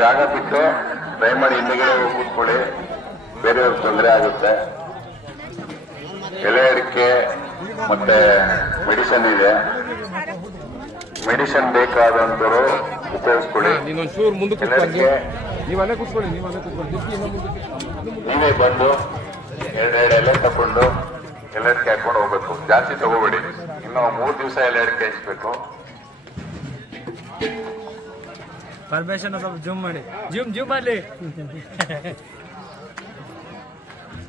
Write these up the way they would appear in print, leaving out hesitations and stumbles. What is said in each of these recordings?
ಜಾಗ ಬಿಟ್ಟು ದಯಮಾಡಿ ಹಿಂದೆಗಡೆ ಹೋಗಿ ಕೂತ್ಕೊಳ್ಳಿ, ಬೇರೆಯವ್ರಿಗೆ ತೊಂದರೆ ಆಗುತ್ತೆ. ಎಲೆ ಅಡಿಕೆ ಮತ್ತೆ ಮೆಡಿಸಿನ್ ಇದೆ, ಮೆಡಿಸಿನ್ ಬೇಕಾದಂತರು ಉಪಯೋಗಿಸ್ಕೊಳ್ಳಿ. ನೀವೇ ಬಂದು ಎರಡೆರಡು ಎಲೆ ತಗೊಂಡು ಎಲೆ ಅಡಿಕೆ ಹಾಕೊಂಡು ಹೋಗ್ಬೇಕು, ಜಾಸ್ತಿ ತಗೋಬೇಡಿ. ಇನ್ನು 3 ದಿವಸ ಎಲೆ ಅಡಿಕೆ ಹಚ್ಬೇಕು. ಪರ್ಮಿಷನ್ ಸ್ವಲ್ಪ ಜೂಮ್ ಮಾಡಿ, ಜೂಮ್ ಮಾಡಲಿ.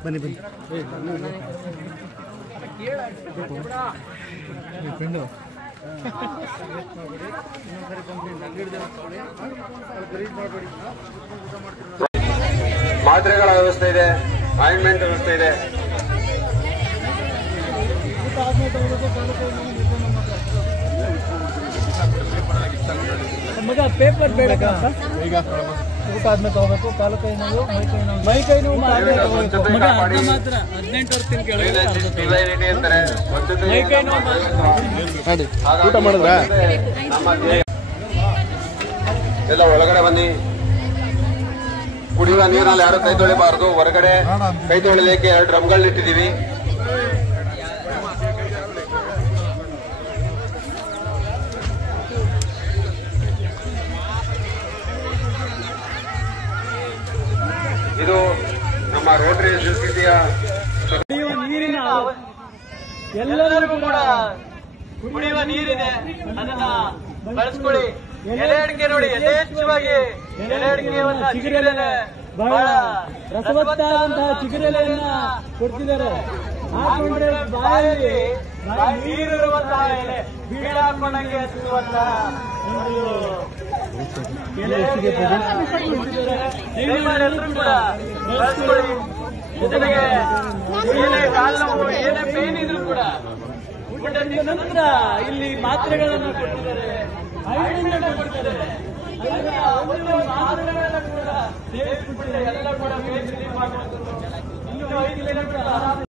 ಬನ್ನಿ ಮಾತ್ರೆಗಳ ವ್ಯವಸ್ಥೆ ಇದೆ, ಆಯಿಂಟ್ಮೆಂಟ್ ವ್ಯವಸ್ಥೆ ಇದೆ. ಮಗ ಪೇಪರ್ ಬೇಡ, ಈಗ ಊಟ ಆದ್ಮೇಲೆ ತಗೋಬೇಕು. ಕಾಲು ಕೈ ನೋವು, ಮೈ ಕೈ ನೋವು ಮಾತ್ರ 18 ವರ್ಷ ಊಟ ಮಾಡಿದ್ರ ಎಲ್ಲ ಒಳಗಡೆ ಬನ್ನಿ. ಕುಡಿಯುವ ನೀರಲ್ಲಿ ಯಾರು ಕೈ ತೊಳಿಬಾರದು. ಹೊರಗಡೆ ಕೈ ತೊಳಿಲಿಕ್ಕೆ 2 ಡ್ರಮ್ಗಳನ್ನ ಇಟ್ಟಿದ್ದೀವಿ. ಇದು ನಮ್ಮ ರೋಟರಿ ಸಂಸ್ಕೃತಿಯ ನೀರಿನ ಎಲ್ಲರಿಗೂ ಕೂಡ ಕುಡಿಯುವ ನೀರಿದೆ, ಅದನ್ನ ಬಳಸ್ಕೊಳ್ಳಿ. ಎಲೆ ಅಡಿಕೆ ನೋಡಿ, ಯಥೇಚ್ಛವಾಗಿ ಎಲೆ ಅಡಿಕೆಯನ್ನ ಚಿಗುರೆಲೆ ಬಹಳ ರಸವತ್ತಾದಂತಹ ಚಿಗುರೆಲೆಯನ್ನ ಕೊಡ್ತಿದ್ದಾರೆ. ಹಾಕೊಂಡ್ರೆ ಬಾಯಲ್ಲಿ ನೀರಿರುವಂತಹ ಎಲೆ, ಬೀಡ ಹಾಕೊಂಡಂಗೆ ಹಚ್ಚುವಂತಹ ಜೊತೆಗೆ ಏನೇ ಕಾಲು ನೋವು, ಏನೇ ಪೇನ್ ಇದ್ರು ಕೂಡ ಊಟದ ನಂತರ ಇಲ್ಲಿ ಮಾತ್ರೆಗಳನ್ನು ಕೊಟ್ಟಿದ್ದಾರೆ, ಆಯಿಂಟ್ಮೆಂಟ್ ಕೊಟ್ಟಿದ್ದಾರೆ. ಮಾತ್ರೆಗಳನ್ನ ಕೂಡ ಎಲ್ಲ ಕೂಡ ಪೇನ್ ರಿಲೀಫ್ ಮಾಡುವಂಥದ್ದು. ಇನ್ನು 5 ಕಿಲೋಮೀಟರ್